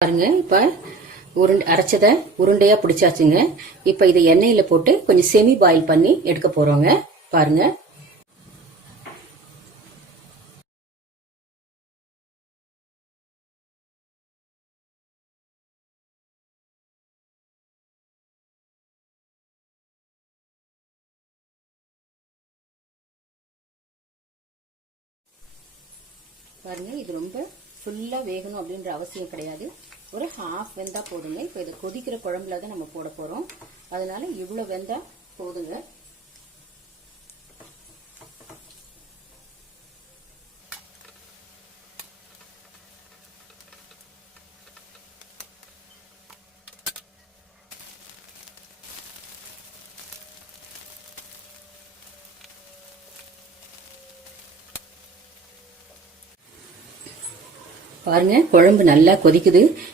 பாருங்க. இப்ப அரைச்சதை உருண்டையா பிடிச்சாச்சுங்க. இப்ப இதை எண்ணெயில போட்டு கொஞ்சம் செமி பாயில் பண்ணி எடுக்க போறோங்க. பாருங்க. பாருங்க, இது ரொம்ப ஃபுல்லா வேகணும் அப்படின்ற அவசியம் கிடையாது. ஒரு ஹாஃப் வெந்தா போதுங்க. இப்ப இதை கொதிக்கிற குழம்புல தான் நம்ம போட போறோம். அதனால இவ்வளவு வெந்தா போதுங்க. பாருங்க, குழம்பு நல்லா கொதிக்குது.